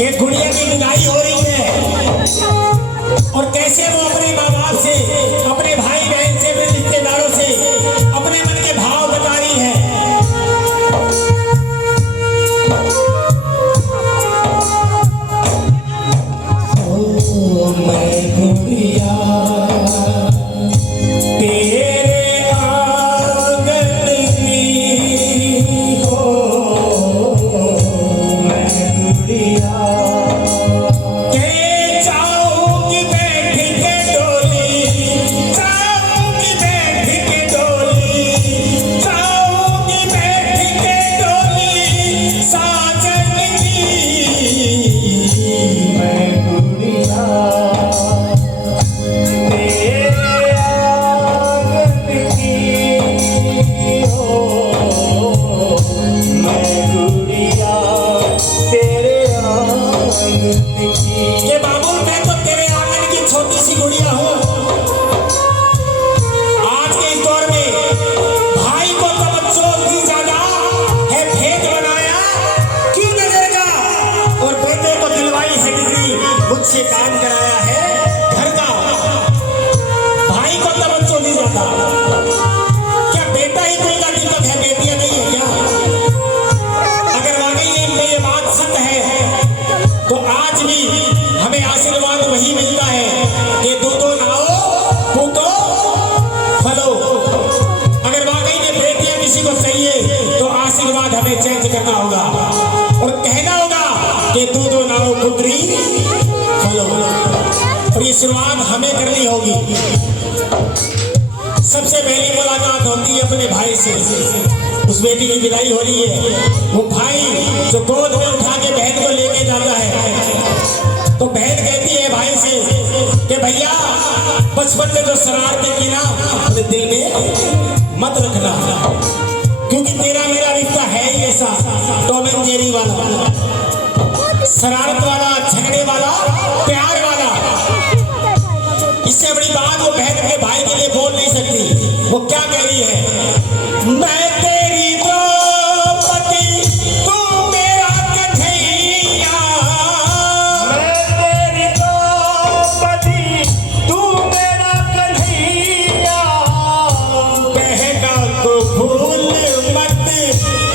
एक गुड़िया की विदाई हो रही है और कैसे वो अपने माँ बाप से, अपने भाई बहन से, अपने रिश्तेदारों से अपने मन के भाव बता रही है। ओ मैं गुड़िया तेरे आंगन की हो, मैं गुड़िया ये बाबू मैं तो तेरे आंगन की छोटी सी गुड़िया हूँ। आज के इस दौर में भाई को तवज्जो की ज्यादा है भेद बनाया क्यों नजर का, और बेटे को दिलवाई है डिग्री, मुझसे काम कराया है घर का। भाई को तवज्जो नहीं ज्यादा, क्या बेटा ही कोई का दिक्कत है, बेटियां नहीं है क्या? अगर वाकई में ये बात सत्य है तो आज भी हमें आशीर्वाद वही मिलता है कि दूधो नाओ पूतो फलो। अगर वाकई में बेटियां किसी को चाहिए तो आशीर्वाद हमें चेंज करना होगा और कहना होगा कि दूधो नाओ पुत्री फलो। और ये शुरुआत हमें करनी होगी। सबसे पहली मुलाकात होती है अपने भाई से, उस बेटी की विदाई हो रही है। वो भाई जो गोद में उठा के बहन को लेके जाता है तो बहन कहती है भाई से कि भैया बचपन में जो शरारतें की ना अपने दिल में मत रखना, क्योंकि तेरा मेरा रिश्ता है ही ऐसा टॉम एंड जेरी वाला, शरारत वाला, झगड़े वाला, प्यार वाला। इससे बड़ी बात वो बहन अपने भाई के लिए बोल नहीं सकती। वो क्या कह रही है, मैं तेरी द्रौपदी तू मेरा कन्हैया, मैं तेरी द्रौपदी तू मेरा कन्हैया, कहना तो भूल मत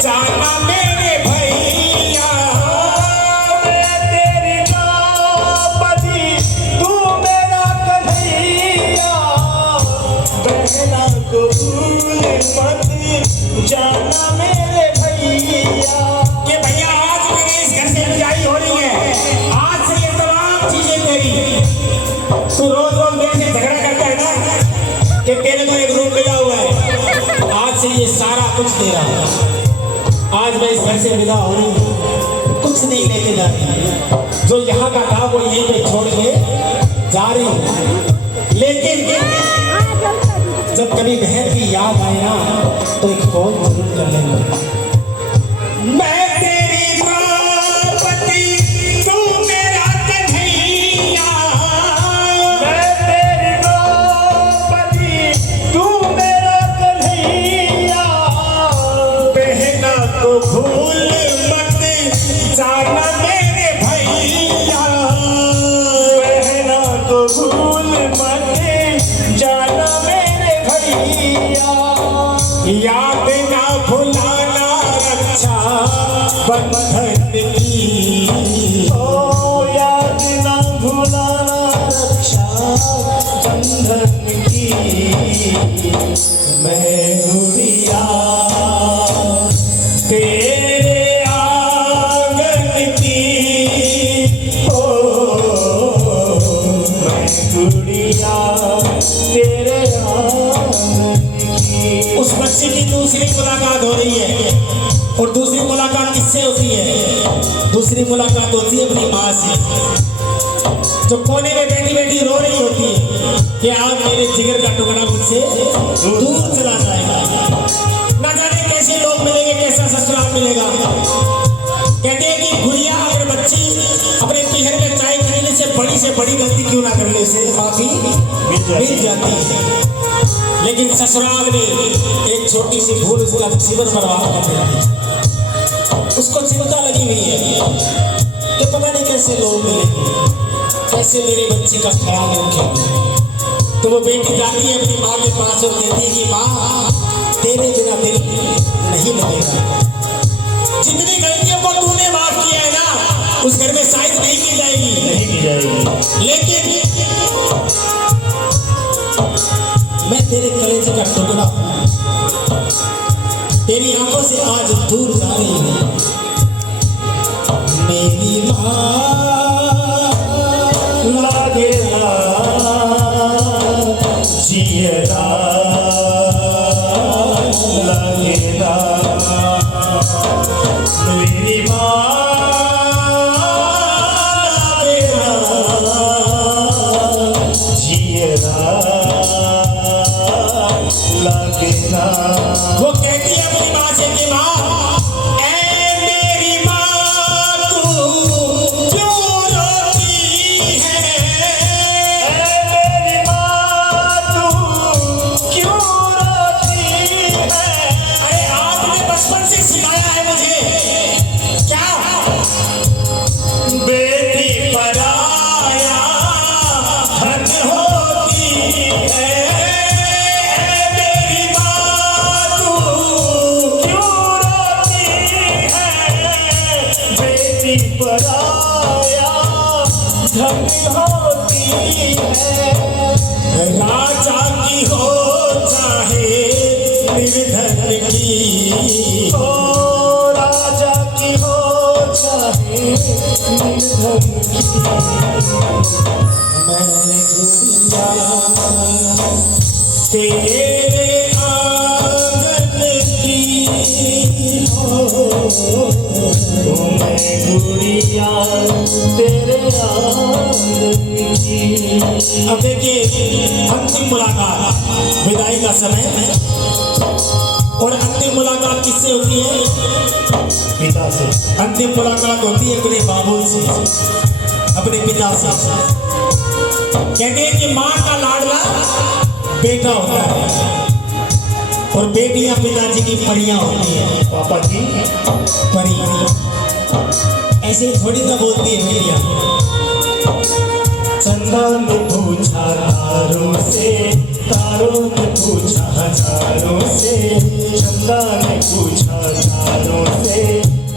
जाना मेरे भैया, मैं तेरी द्रौपदी तू मेरा कन्हैया, कहना तो भूल मत जाना मेरे भैया। कि भैया आज मेरे इस घर से विदाई हो रही है, आज से ये तमाम चीजें तेरी। तू रोज रोज मेरे से झगड़ा करता है ना कि तेरे को एक रूम मिला हुआ है, आज से ये सारा कुछ तेरा। आज मैं इस घर से विदा हो रही हूँ, कुछ नहीं लेके जा रही, जो यहाँ का था वो यहीं पे छोड़ के जा रही हूँ। लेकिन जब कभी बहन की याद आए ना तो एक फोन जरूर कर लेना। मैं तेरी द्रौपदी तू मेरा कन्हैया, मैं तेरी द्रौपदी तू मेरा कन्हैया, कहना तो भूल मत जाना मेरे भैया, कहना तो भूल मत जाना मेरे भैया, याद ना भुलाना रक्षा बंधन की, ओ याद ना भुलाना रक्षा बंधन की, मैं गुड़िया तेरे आंगन की हो, मैं गुड़िया तेरे उस बच्चे की दूसरी मुलाकात हो रही है। और दूसरी मुलाकात किससे होती है? दूसरी मुलाकात होती है अपनी माँ से, जो कोने में बैठी बैठी रो रही होती है कि आज मेरे जिगर का टुकड़ा मुझसे दूर चला जाएगा। ना जाने कैसे लोग मिलेंगे, कैसा ससुराल मिलेगा। कहते हैं कि गुड़िया अगर बच्ची अपने पीहर में चाय करने से बड़ी गलती क्यों ना कर ले, उसे माफी मिल जाती है। लेकिन ससुराल में एक छोटी सी भूल उसका जीवन बर्बाद कर देती है। उसको चिंता लगी हुई है कि पता नहीं कैसे लोग मिलेंगे, कैसे मेरी बच्ची का ख्याल रखेंगे। तो वो बेटी जाती है अपनी माँ के पास और कहती है कि माँ तेरे बिना दिल नहीं लगेगा। जितनी गलतियों को तूने माफ किया है ना, उस घर में शायद नहीं की जाएगी, लेकिन मैं तेरे कलेजे का टुकड़ा हूं, तेरी आंखों से आज दूर जा रही हूं। मेरी माँ लागेला जियरा लागेला, मेरी माँ लागेला जियरा लगेगा। वो कहती है अपनी माँ से कि माँ ऐ मेरी माँ तू क्यों रोती है, ऐ मेरी माँ तू क्यों रोती है। अरे आपने बचपन से सिखाया है मुझे क्या, बेटी पराया धन होती है। पराया धन होती है, राजा की हो चाहे निर्धन की, ओ राजा की हो चाहे निर्धन की। मैं गुड़िया तेरे आंगन की हो, मैं गुड़िया तेरे आंगन की। अब देखिए अंतिम मुलाकात, विदाई का समय, और अंतिम मुलाकात किससे होती है, पिता से। अंतिम मुलाकात होती है अपने बाबू से, अपने पिता से। कहते हैं कि माँ का लाडला बेटा होता है और बेटियां पिताजी की परियां होती है, पापा की परी। ऐसे ही थोड़ी ना बोलती है बेटियां। चंदा ने पूछा तारों से, तारों ने पूछा हजारों से, चंदा ने पूछा तारों से,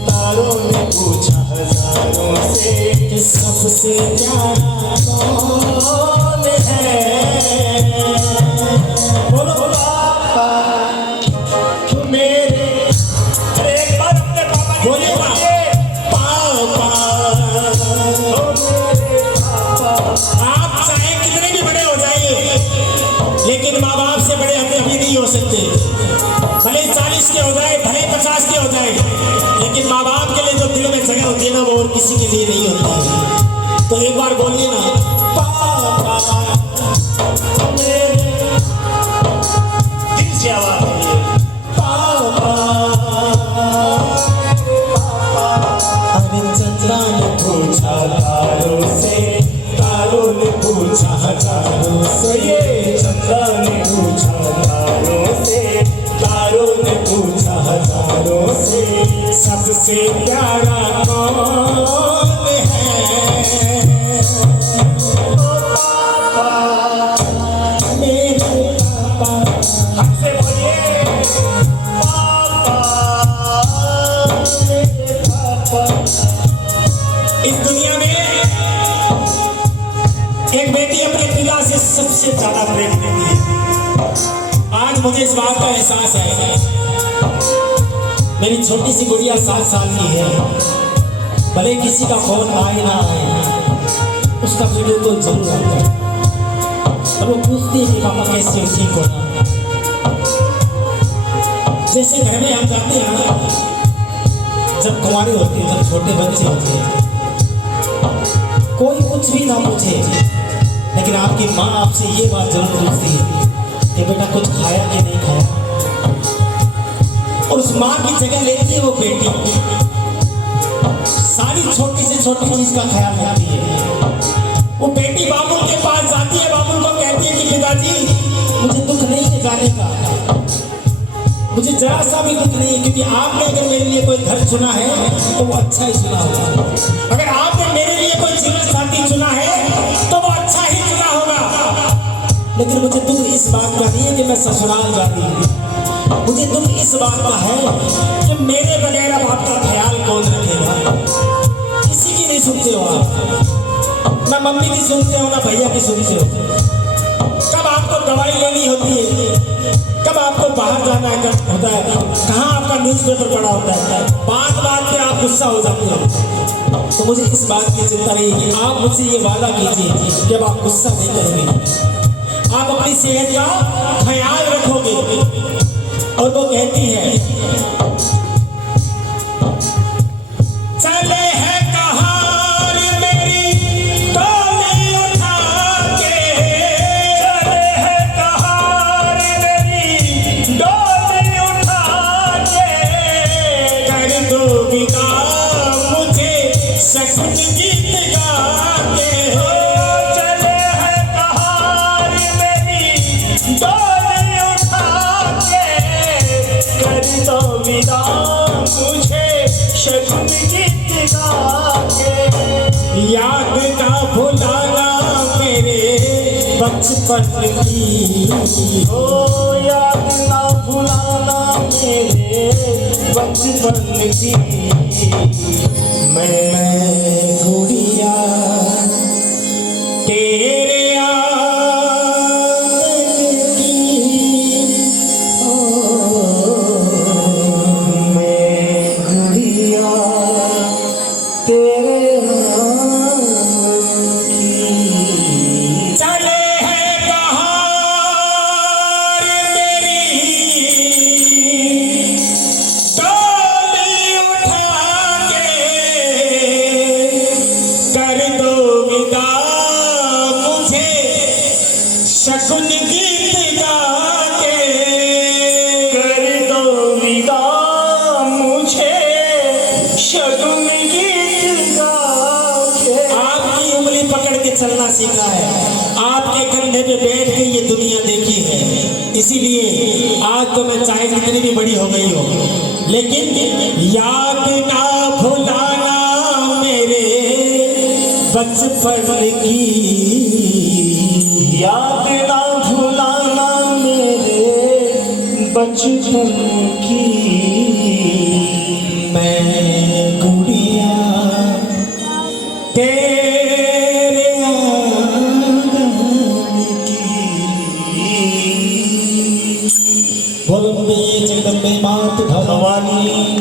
तारों ने पूछा हजारों से, कि सबसे प्यारा कौन है। बोलो पापा मेरे, एक बार अपने पापा बोलिए पापा, आप चाहे कितने भी बड़े हो जाइए, लेकिन माँ बाप से बड़े हम कभी नहीं हो सकते। भले 40 के हो जाए, भले 50 के हो जाए, लेकिन माँ बाप के लिए जो दिल में जगह होती है ना, वो और किसी के लिए नहीं होती। तो एक बार बोलिए ना पापा मेरे, दिल से आवाज पापा। अरे चंद्रा ने पूछा तारों से, तारों ने पूछा हजारों से, ये चंद्रा ने पूछा तारों से, तारों ने पूछा हजारों से, सबसे प्यारा कौन है। पापा मेरे पापा, हमसे बोलिए पापा मेरे पापा। इस दुनिया में एक बेटी अपने पिता से सबसे ज्यादा प्रेम करती है। आज मुझे इस बात का एहसास है। मेरी छोटी सी गुड़िया 7 साल की है, भले किसी का फोन आए ना आए, उसका वीडियो तो जरूर आता है, और वो पूछती है कि पापा कैसे हो, ठीक हो ना। जैसे घर में हम जाते हैं ना, जब कुंवारे होते हैं, जब छोटे बच्चे होते हैं, कोई कुछ भी ना पूछे, लेकिन आपकी माँ आपसे ये बात जरूर पूछती है कि बेटा कुछ खाया कि नहीं खाया। और उस माँ की जगह लेती है वो बेटी, सारी छोटी से छोटी चीज का ख्याल रखती है। वो बेटी बाबुल के पास जाती है, बाबुल को कहती है कि पिताजी मुझे दुख नहीं है जाने का, मुझे जरा सा भी दुख नहीं है, क्योंकि आपने अगर मेरे लिए कोई घर चुना है तो वो अच्छा ही चुना होगा। अगर आपने मेरे लिए कोई जीवन साथी चुना है तो वो अच्छा ही चुना होगा। लेकिन मुझे दुख इस बात का नहीं है कि मैं ससुराल जाती हूँ, मुझे दुख इस बात का है कि मेरे बगैर अब आपका ख्याल कौन रखेगा। किसी की नहीं सुनते हो आप, ना मम्मी की सुनते हो ना भैया की सुनते हो। कब आपको दवाई लेनी होती है, कब आपको बाहर जाना होता है, कहाँ आपका न्यूज़पेपर पड़ा होता है, बात पे आप गुस्सा हो जाते हो। तो मुझे इस बात की चिंता नहीं है कि आप मुझसे ये वादा कीजिए कि अब आप गुस्सा नहीं करोगे, आप अपनी सेहत का ख्याल रखोगे। और वो कहती है चले है कहाँ मेरी डोली उठा के, चले है कहाँ मेरी डोली उठा के, कर दो विदा मुझे शगुन गीत गा के। हो चले है कहाँ मेरी डोली उठा के, कर दो विदा मुझे शगुन गीत गा के। याद ना भुलाना मेरे बचपन की, हो याद ना भुलाना मेरे बचपन की। मैं गुड़िया तेरे शगुन गीत गा के, कर दो विदा मुझे शगुन गीत गा के। आपकी उंगली पकड़ के चलना सीखा है, आपके कंधे पे बैठ के ये दुनिया देखी है, इसीलिए आज तो मैं चाहे कितनी भी बड़ी हो गई हो, लेकिन याद ना भुलाना मेरे बचपन की, याद ना भुलाना मेरे बचपन की। मैं गुड़िया तेरे आंगन की। बोलो जगदम्बे मात भवानी।